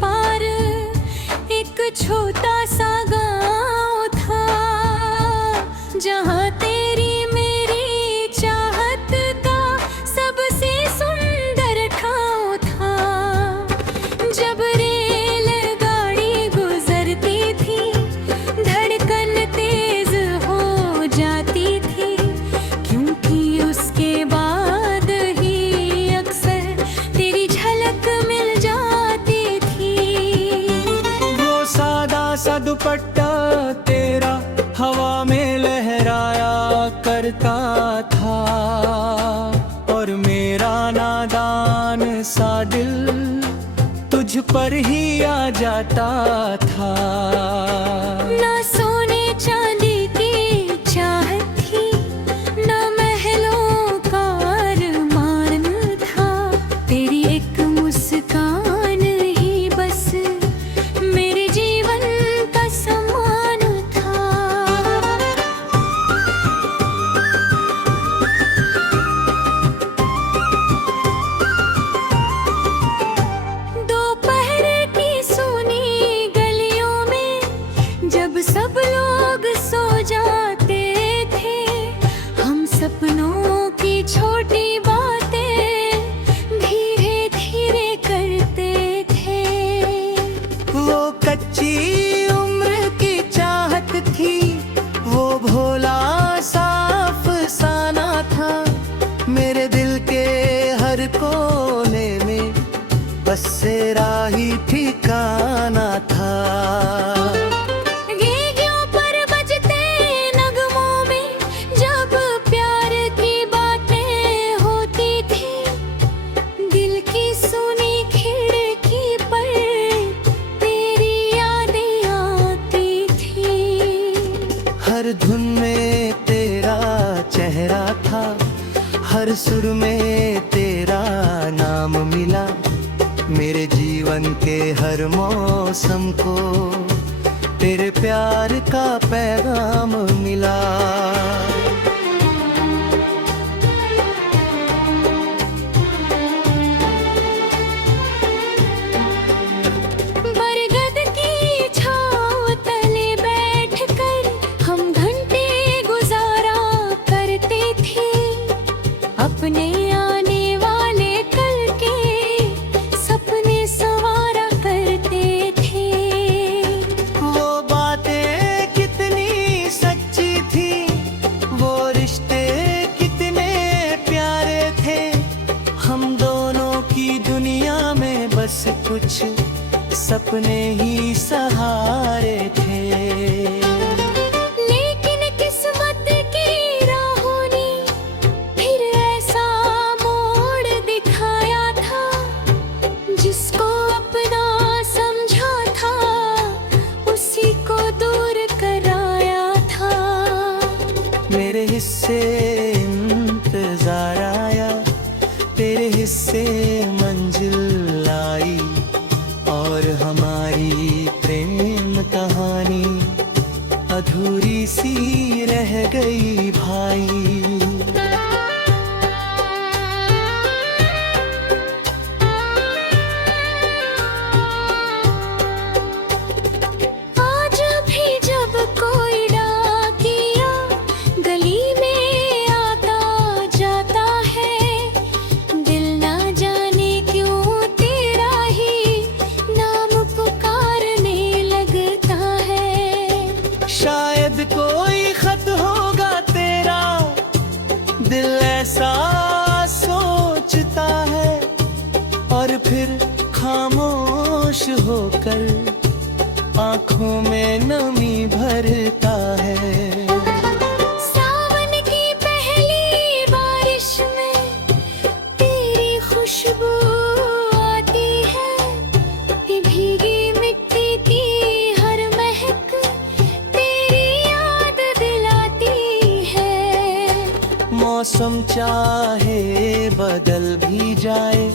पार एक छोटा सा गांव था, जहां तेरी मेरी चाहत का सबसे सुंदर ठाव था। जब रेलगाड़ी गुजरती थी, धड़कन तेज हो जाती थी, क्योंकि उसके बाद ही अक्सर तेरी झलक मिल जाती थी। वो सादा सा दुपट्टा तेरा हवा में लहराया करता था, और मेरा नादान सा दिल तुझ पर ही आ जाता था। ना सोने चांदी की चाहत थी, ना महलों का अरमान था, तेरी एक मुस्कान ही बस मेरे जीवन का सम्मान था। दोपहर की सूनी गलियों में जब सब लोग सो जाते थे, हम सपनों की छोटी बातें धीरे धीरे करते थे। वो कच्ची उम्र की चाहत थी, वो भोला सा अफसाना था, मेरे दिल के हर कोने में बस तेरा ही ठिकाना था। गीतियों पर बजते नगमों में जब प्यार की बातें होती थी, दिल की सुनी खिड़की पर तेरी यादें आती थी। हर धुन में तेरा चेहरा था, हर सुर में तेरा नाम मिला, मेरे जीवन के हर मौसम को तेरे प्यार का पैगाम मिला। बरगद की छाँव तले बैठकर हम घंटे गुजारा करते थे, अपने आने वाले कल के सपने संवारा करते थे। वो बातें कितनी सच्ची थी, वो रिश्ते कितने प्यारे थे, हम दोनों की दुनिया में बस कुछ सपने ही सहारे थे। लेकिन किस्मत की राहों ने फिर ऐसा मोड़ दिखाया था, जिसको अपना समझा था उसी को दूर कराया था। मेरे हिस्से इंतजार आया, तेरे हिस्से मंजिल आई, और हमारी प्रेम कहानी अधूरी सी रह गई भाई। आज भी जब कोई डाकिया गली में आता जाता है, दिल ना जाने क्यों तेरा ही नाम पुकारने लगता है। शायद कोई खत होगा तेरा, दिल ऐसा सोचता है, और फिर खामोश होकर आंखों में नमी भरता है। सावन की पहली बारिश में तेरी खुशबू आती है, भीगी मिट्टी की हर महक तेरी याद दिलाती है। मौसम चाहे बदल भी जाए,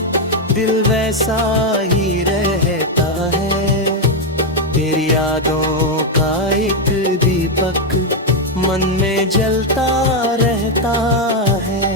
दिल वैसा ही रहता है, तेरी यादों का एक दीपक मन में जलता रहता है।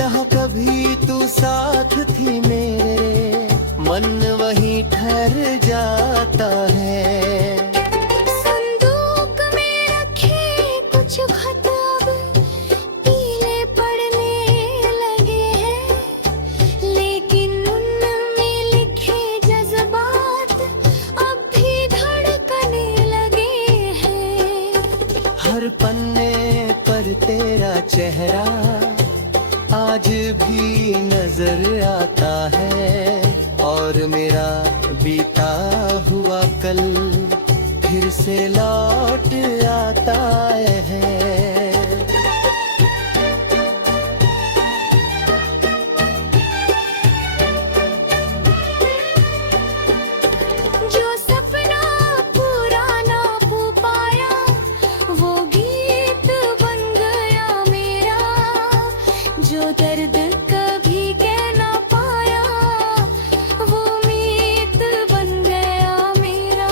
जहाँ कभी तू साथ थी मेरे, मन वहीं ठहर जाता है। संदूक में रखे कुछ खत अब पीले पड़ने लगे हैं, लेकिन उनमें लिखे जज्बात अब भी धड़कने लगे हैं। हर पन्ने पर तेरा चेहरा आज भी नजर आता है, और मेरा बीता हुआ कल फिर से लौट आता है। जो सपना पूरा ना हो पाया वो गीत बन गया मेरा, जो दर्द कभी कह ना पाया वो मीत बन गया मेरा।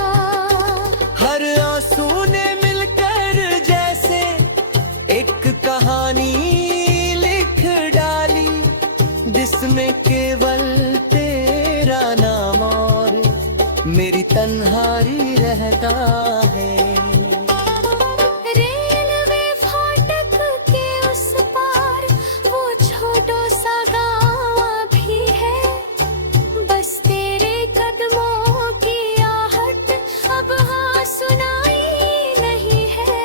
हर आंसू ने मिलकर जैसे एक कहानी लिख डाली, जिसमें केवल तेरा नाम और मेरी तन्हाई रहता है। रेलवे फाटक के उस पार वो छोटा सा गाँव भी है, बस तेरे कदमों की आहट अब हाँ सुनाई नहीं है।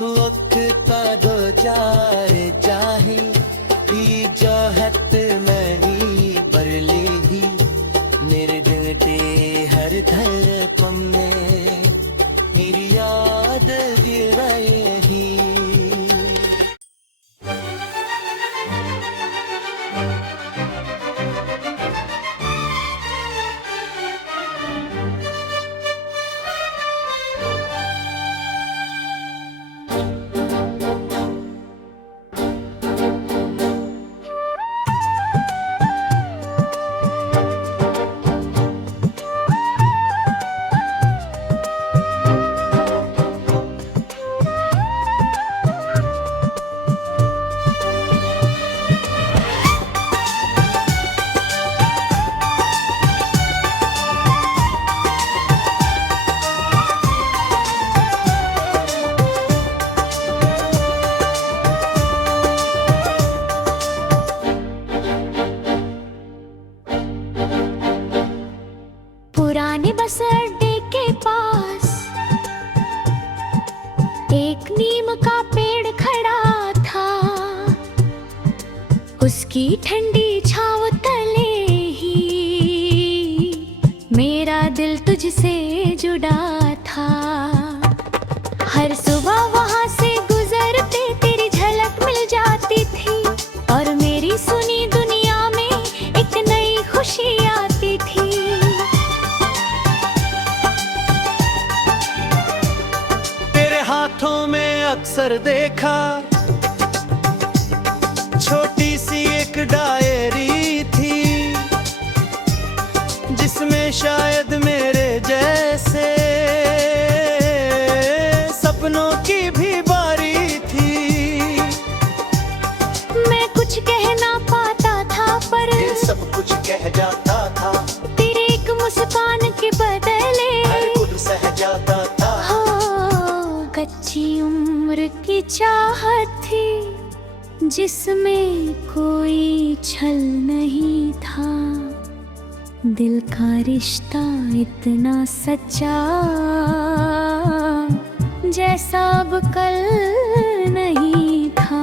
वक्त का दो जार चाहे ई जोहत मैनी बरलेगी, निर्डरते हर धड़कन में मेरी याद गिराएगी। पुराने बस अड्डे के पास एक नीम का पेड़ खड़ा था, उसकी ठंडी छांव तले ही मेरा दिल तुझसे जुड़ा था। हर सुबह वहां से गुजरते तेरी झलक मिल जाती थी, और मेरी सुनी दुनिया में एक नई खुशी आती थी। हाथों में अक्सर देखा छोटी सी एक डायरी थी, जिसमें शायद मेरे जैसे सपनों की भी बारी थी। मैं कुछ कह ना पाता था पर दिल सब कुछ कह जाता था, तेरे एक मुस्कान के बदले हर कुछ सह जाता था। कच्ची उम्र की चाहत थी जिसमें कोई छल नहीं था, दिल का रिश्ता इतना सच्चा जैसा अब कल नहीं था।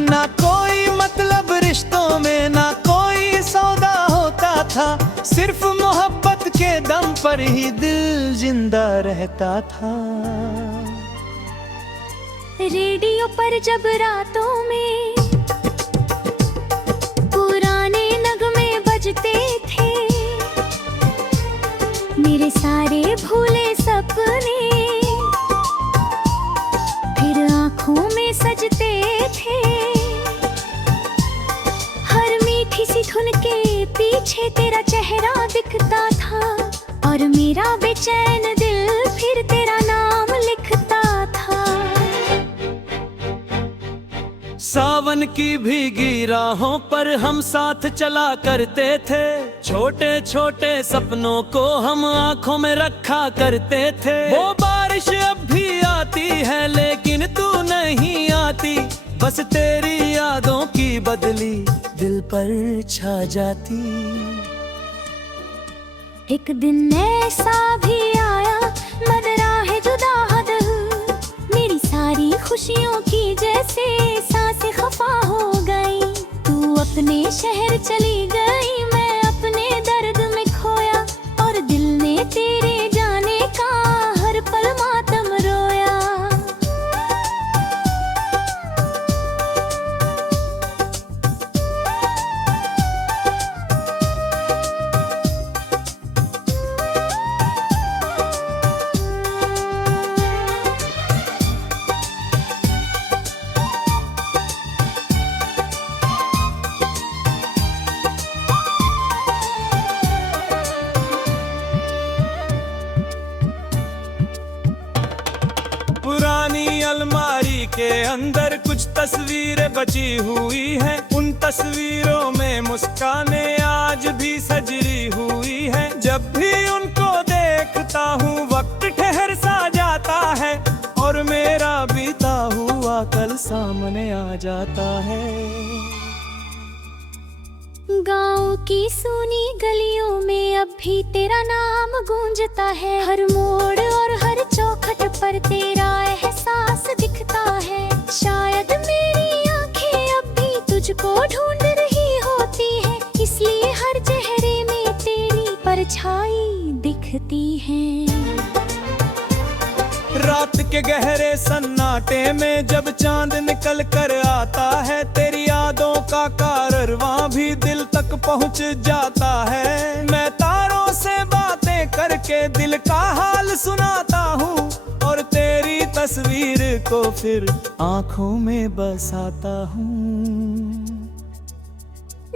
ना कोई मतलब रिश्तों में, ना कोई सौदा होता था, सिर्फ मोहब्बत के दम पर ही दिल जिंदा रहता था। रेडियो पर जब रातों में पुराने नगमे बजते थे, मेरे सारे भूले सपने फिर आँखों में सजते थे। हर मीठी सी धुन के पीछे तेरा चेहरा दिखता था, और मेरा बेचैन दिल फिर तेरा नाम लिखता था। सावन की भीगी राहों पर हम साथ चला करते थे, छोटे छोटे सपनों को हम आंखों में रखा करते थे। वो बारिश अब भी आती है लेकिन तू नहीं आती, बस तेरी यादों की बदली दिल पर छा जाती। एक दिन ऐसा भी आया मदराहे जुदा हद, मेरी सारी खुशियों की जैसे सांसें खफा हो गई। तू अपने शहर चली गई, मैं अपने दर्द में खोया, और दिल ने तेरे जाने का हर पल मातम रोया। पुरानी अलमारी के अंदर कुछ तस्वीरें बची हुई हैं, उन तस्वीरों में मुस्कानें आज भी सजरी हुई हैं। जब भी उनको देखता हूँ वक्त ठहर सा जाता है, और मेरा बीता हुआ कल सामने आ जाता है। गाँव की सूनी गलियों में अब भी तेरा नाम गूंजता है, हर मोड़ और हर चौखट पर तेरा एहसास दिखता है। शायद मेरी आंखें अब भी तुझको ढूंढ रही होती है, इसलिए हर चेहरे में तेरी परछाई दिखती है। रात के गहरे सन्नाटे में जब चांद निकल कर आता है, तेरी यादों का कारवां भी दिल तक पहुंच जाता है। मैं तारों से बातें करके दिल का हाल सुनाता हूँ, और तेरी तस्वीर को फिर आंखों में बसाता हूँ।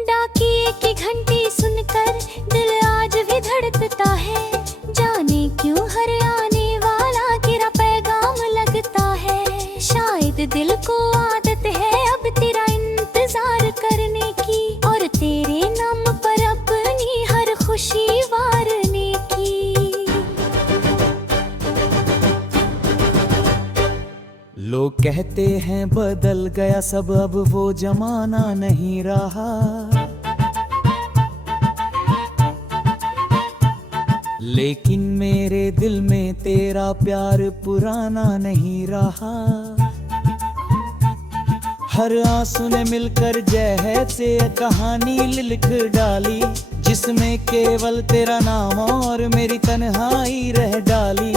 डाकिए की घंटी सुनकर दिल आज भी धड़कता है, जाने क्यों हर आने वाला तेरा पैगाम लगता है। शायद दिल को आदत है अब तेरा इंतजार करने की, और तेरे नाम पर अपनी हर खुशी वारने की। लोग कहते हैं बदल गया सब, अब वो जमाना नहीं रहा, लेकिन मेरे दिल में तेरा प्यार पुराना नहीं रहा। हर आंसू ने मिलकर जहर से कहानी लिख डाली, जिसमें केवल तेरा नाम और मेरी तन्हाई रह डाली।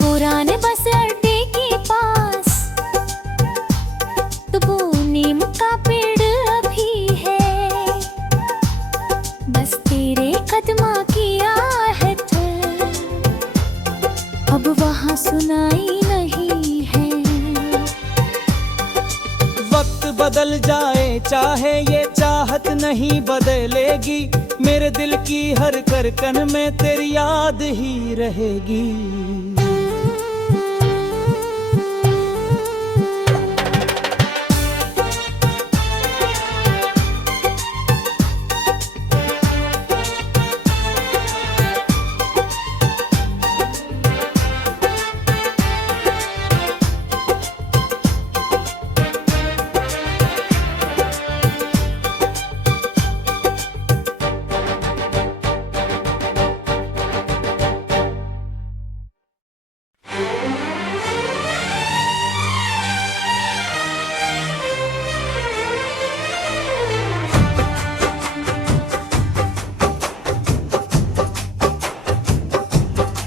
पुराने बस अड्डे के पास तो नीम का पेड़ अभी है, बस तेरे कदमा की आहट अब वहाँ सुनाई नहीं है। वक्त बदल जाए चाहे ये चाहत नहीं बदलेगी, मेरे दिल की हर धड़कन में तेरी याद ही रहेगी।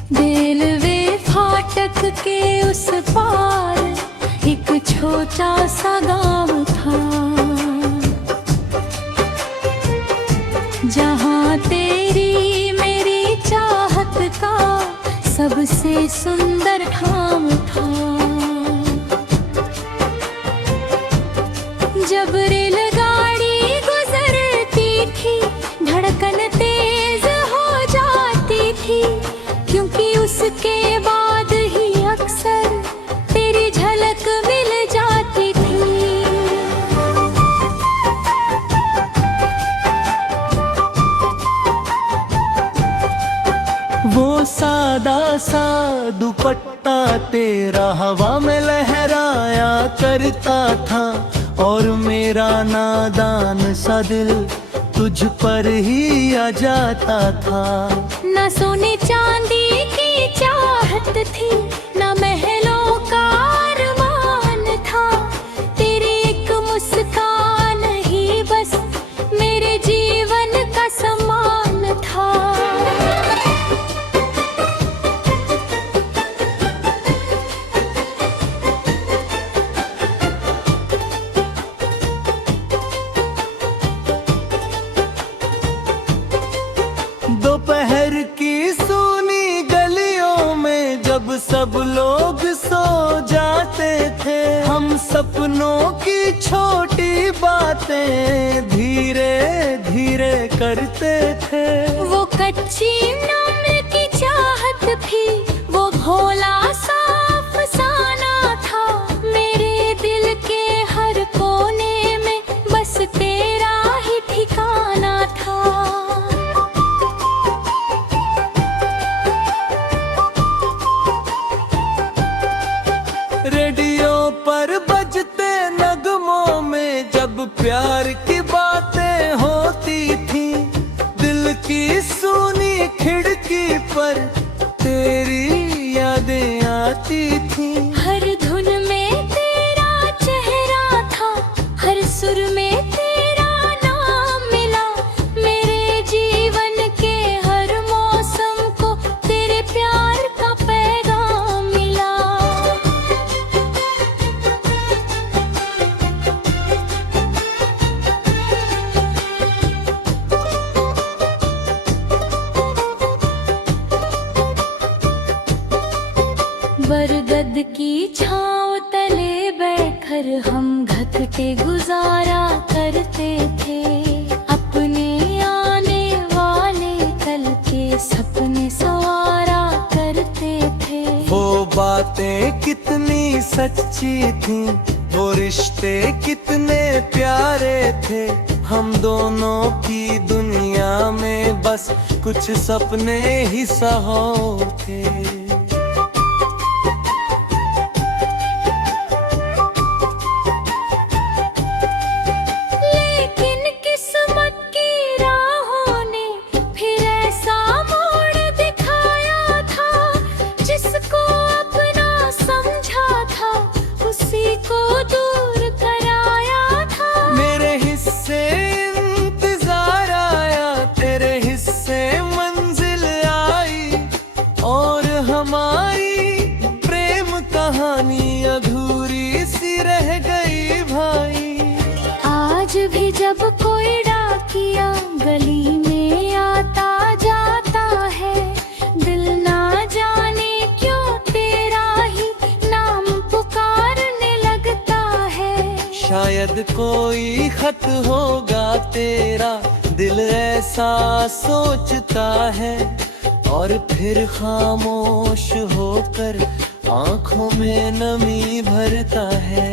रेलवे फाटक के उस पार एक छोटा सा गांव था, जहां तेरी मेरी चाहत का सबसे सुंदर ठाम था। जब रेलगाड़ी गुजरती थी धड़कन तेज हो जाती थी, क्योंकि उसके बाद ही अक्सर तेरी झलक झलक मिल जाती थी। वो सादा सा दुपट्टा तेरा हवा में लहराया करता था, और मेरा नादान सा दिल तुझ पर ही आ जाता था। न सोने चांदी की चाहत थी, न महलों का अरमान था, तेरी एक मुस्कान ही बस मेरे जीवन का सम्मान था। दोपहर की सूनी गलियों में जब सब लोग सो जाते थे, हम सपनों की छोटी बातें धीरे धीरे करते थे। वो कच्ची नम्र की चाहत थी, वो भोला सा अफसाना था, मेरे दिल के हर कोने में बस तेरा ही ठिकाना था। रेडियो पर बजते नगमों में जब प्यार की बातें होती थी, दिल की सूनी खिड़की पर तेरी यादें आती थी। हर धुन में तेरा चेहरा था, हर सुर में तेरा नाम मिला, मेरे जीवन के हर मौसम को तेरे प्यार का पैगाम मिला। बरगद की छांव तले बैठकर हम घटते गुजारा करते थे, अपने आने वाले कल के सपने सवारा करते थे। वो बातें कितनी सच्ची थी, वो रिश्ते कितने प्यारे थे, हम दोनों की दुनिया में बस कुछ सपने ही सहो थे। लेकिन किस्मत की राहों ने फिर ऐसा मोड़ दिखाया था, जिसको अपना समझा था उसी को दूर कराया था। मेरे हिस्से इंतजार आया, तेरे हिस्से मंजिल आई, और हमारी प्रेम कहानी अधूरी सी रह गई भाई। आज भी जब कोई डाकिया गली में आता जाता है, दिल ना जाने क्यों तेरा ही नाम पुकारने लगता है। शायद कोई खत होगा तेरा, दिल ऐसा सोचता है, और फिर खामोश होकर आंखों में नमी भरता है।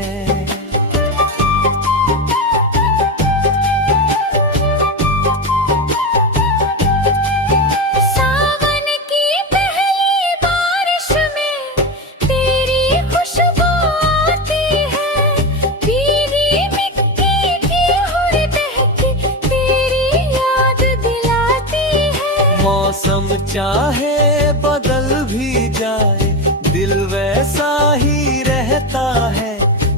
सावन की पहली बारिश में तेरी खुशबू आती है, भीगी मिट्टी की हुर बहती तेरी याद दिलाती है। मौसम चाहे बदल भी जाए, दिल वैसा ही रहता है,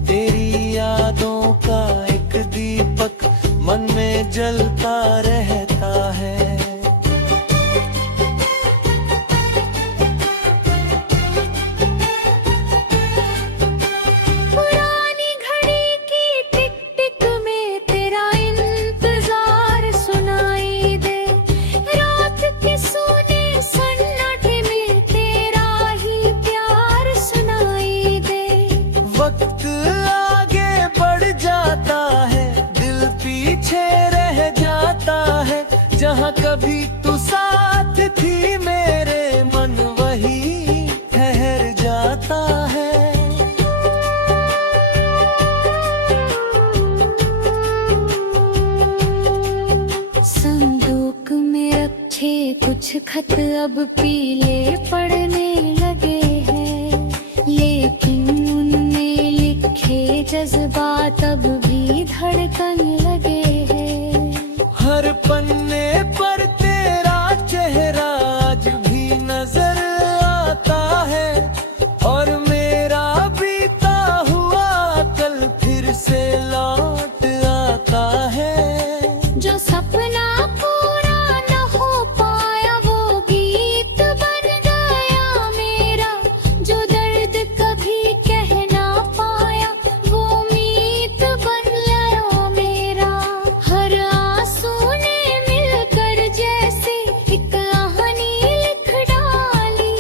तेरी यादों का एक दीपक मन में जलता रहता है। पुरानी घड़ी की टिक टिक में तेरा इंतजार सुनाई दे, रात के सोने सन्नाटे में तेरा ही प्यार सुनाई दे। वक्त आगे बढ़ जाता है, दिल पीछे रह जाता है, जहाँ कभी तू साथ थी मेरे मन वही ठहर जाता है। खत अब पीले पड़ने लगे हैं, लेकिन उनमें लिखे जज्बात अब भी धड़कन लगे हैं। हर पन्ने पर तेरा चेहरा आज भी नजर आता है, और मेरा बीता हुआ कल फिर से लौट आता है। जो सपना पूरा न हो पाया वो गीत बन गया मेरा, जो दर्द कभी कह ना पाया वो मीत बन गया मेरा। हर आंसू ने मिलकर जैसे एक कहानी लिख डाली,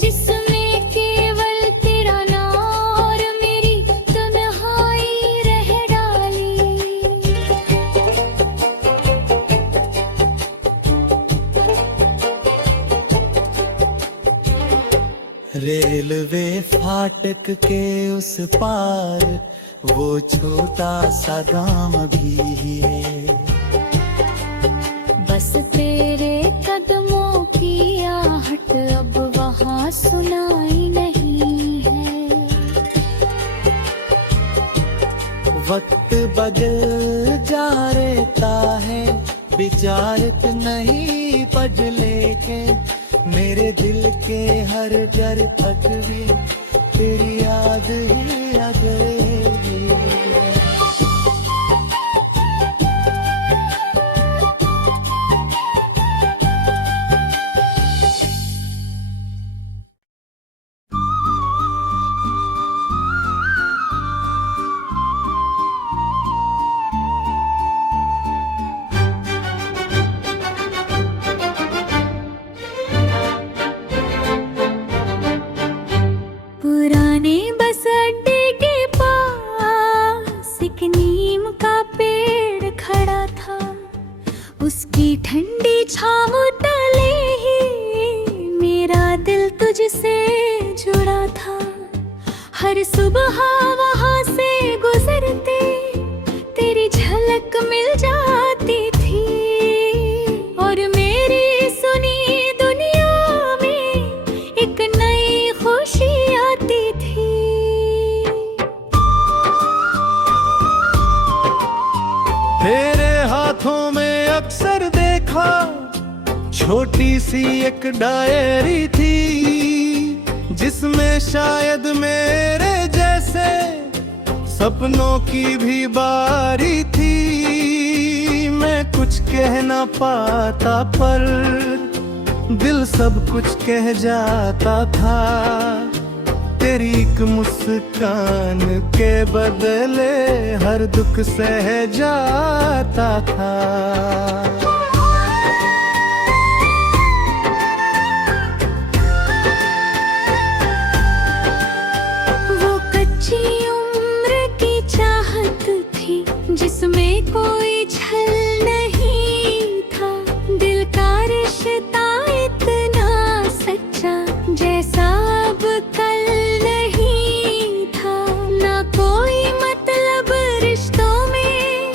जिसमें केवल तेरा नाम और मेरी तन्हाई रह डाली। रेलवे फाटक के उस पार वो छोटा सा गांव भी है। बस तेरे कदमों की आहट अब वहाँ सुनाई नहीं है। वक्त बदल जा रहता है, विचारित नहीं बदले के। मेरे दिल के हर जर तक भी तेरी याद ही आ गई। पुराने बस अड्डे के पास एक नीम का पेड़ खड़ा था, उसकी ठंडी छाँव तले ही मेरा दिल तुझसे जुड़ा था। हर सुबह वहाँ से गुजरते तेरी झलक मिल जाती थी, और मेरी सुनी दुनिया में एक नई खुशी आती थी। तेरे हाथों में अक्सर देखा छोटी सी एक डायरी थी, जिसमें शायद मेरे जैसे सपनों की भी बारी थी। मैं कुछ कह ना पाता पर दिल सब कुछ कह जाता था। तेरी एक मुस्कान के बदले हर दुख सह जाता था। वो कच्ची उम्र की चाहत थी जिसमें कोई छल नहीं था, दिल का रिश्ता इतना सच्चा जैसा अब कल नहीं था। ना कोई मतलब रिश्तों में,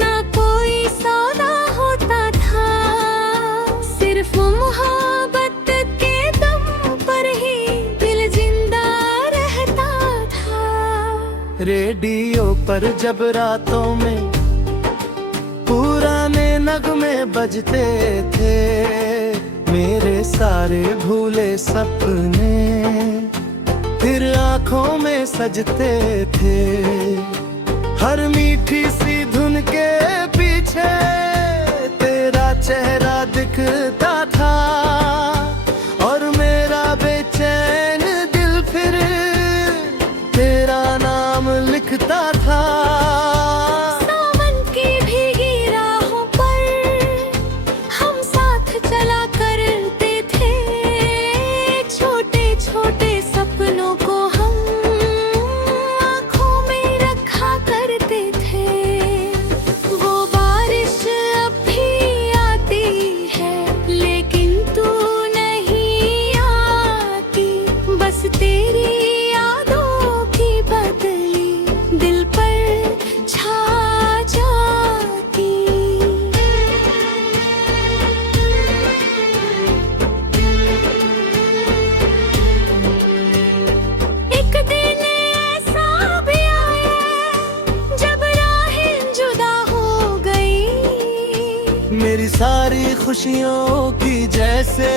ना कोई सौदा होता था, सिर्फ मोहब्बत के दम पर ही दिल जिंदा रहता था। रेडियो पर जब रातों में पुराने नगमे बजते थे, मेरे सारे भूले सपने फिर आंखों में सजते थे। हर मीठी सी धुन के पीछे तेरा चेहरा दिखता था, और मेरा बेचैन दिल फिर तेरा नाम लिखता था। सावन की भीगी राहों पर हम साथ चला करते थे, छोटे छोटे सपनों को हम आँखों में रखा करते थे। वो बारिश अब भी आती है लेकिन तू नहीं आती, बस तेरी यादों की बदली दिल पर खुशियों की जैसे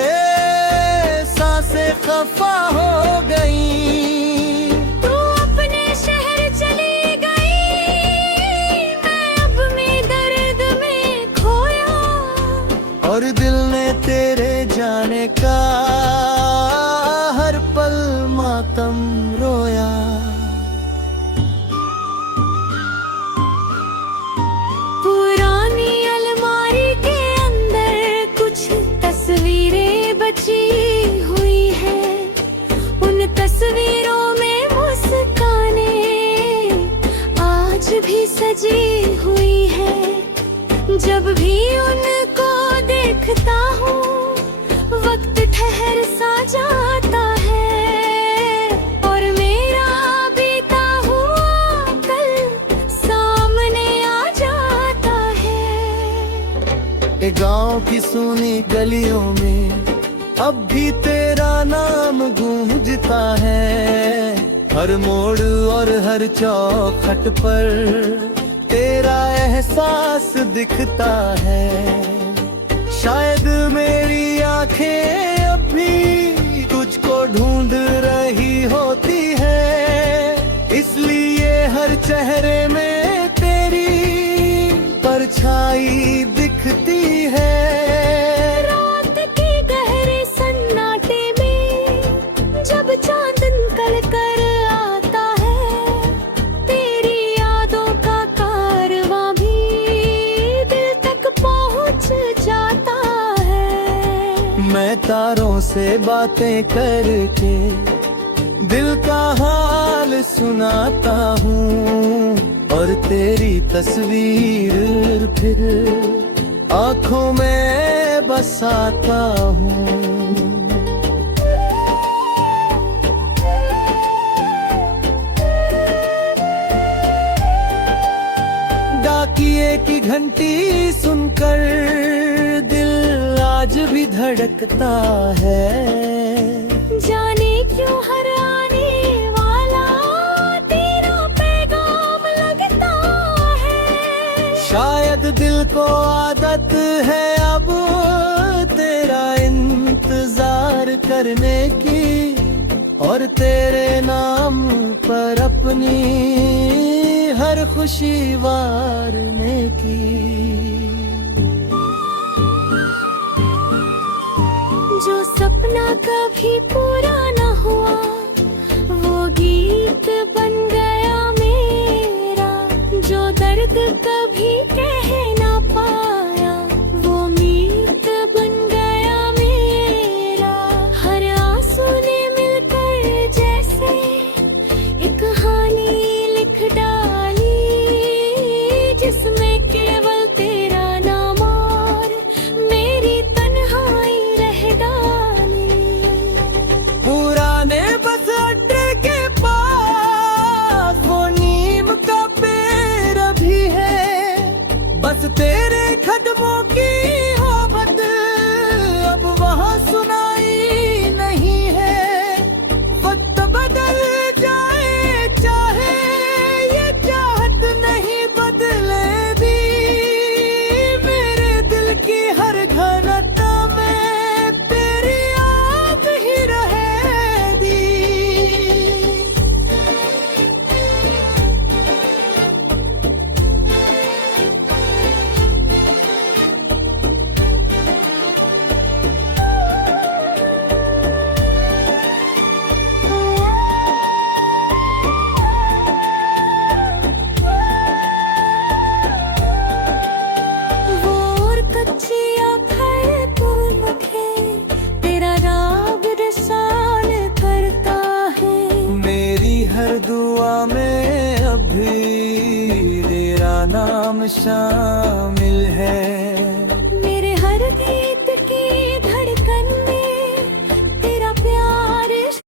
सांसें खफा हो गई। तू अपने शहर चली गई, मैं अब में दर्द में खोया, और दिल ने तेरे जाने का हर पल मातम रोया। पुरानी अलमारी के अंदर कुछ तस्वीरें बची हुई है, उन तस्वीरों में मुस्काने आज भी सजी हुई है। जब भी उनको देखता हूँ वक्त ठहर सा जाता है, और मेरा बीता हुआ कल सामने आ जाता है। ए गांव की सुनी गलियों में अब भी तेरा नाम गूंजता है। हर मोड़ और हर चौखट पर तेरा एहसास दिखता है। शायद मेरी आंखें अब भी तुझको ढूंढ रही होती है, इसलिए हर चेहरे में तेरी परछाई दिखती है। रात के गहरे सन्नाटे में जब चांद निकल कर आता है, तेरी यादों का कारवां भी दिल तक पहुंच जाता है। मैं तारों से बातें करके दिल का हाल सुनाता हूँ, और तेरी तस्वीर फिर आँखों में बसाता हूँ। डाकिए की घंटी सुनकर दिल आज भी धड़कता है। जाने क्यों हर आने वाला तेरा पैगाम लगता है। शायद दिल को आदत है अब तेरा इंतजार करने की, और तेरे नाम पर अपनी हर खुशी वारने की। जो सपना कभी पूरा न हुआ वो गीत बन गया मेरा, जो दर्द कभी कह ना पाया वो मीत बन गया मेरा। हर आंसू ने मिलकर जैसे एक कहानी लिख डाली, जिसमें केवल तेरा नाम और मेरी तन्हाई रह डाली। पुराने बस अड्डे के पास वो नीम का पेड़ भी है, बस तेरे कदमों की होबत अब वहाँ सुनाई नहीं है। वक्त बदल जाए चाहे ये चाहत नहीं बदलेगी, मेरे दिल की हर घनता में तेरी याद ही रहेगी। वो और कच्ची आँखें तो मुझे तेरा राग रसान करता है। मेरी हर दुआ में अब भी तेरा नाम शामिल है।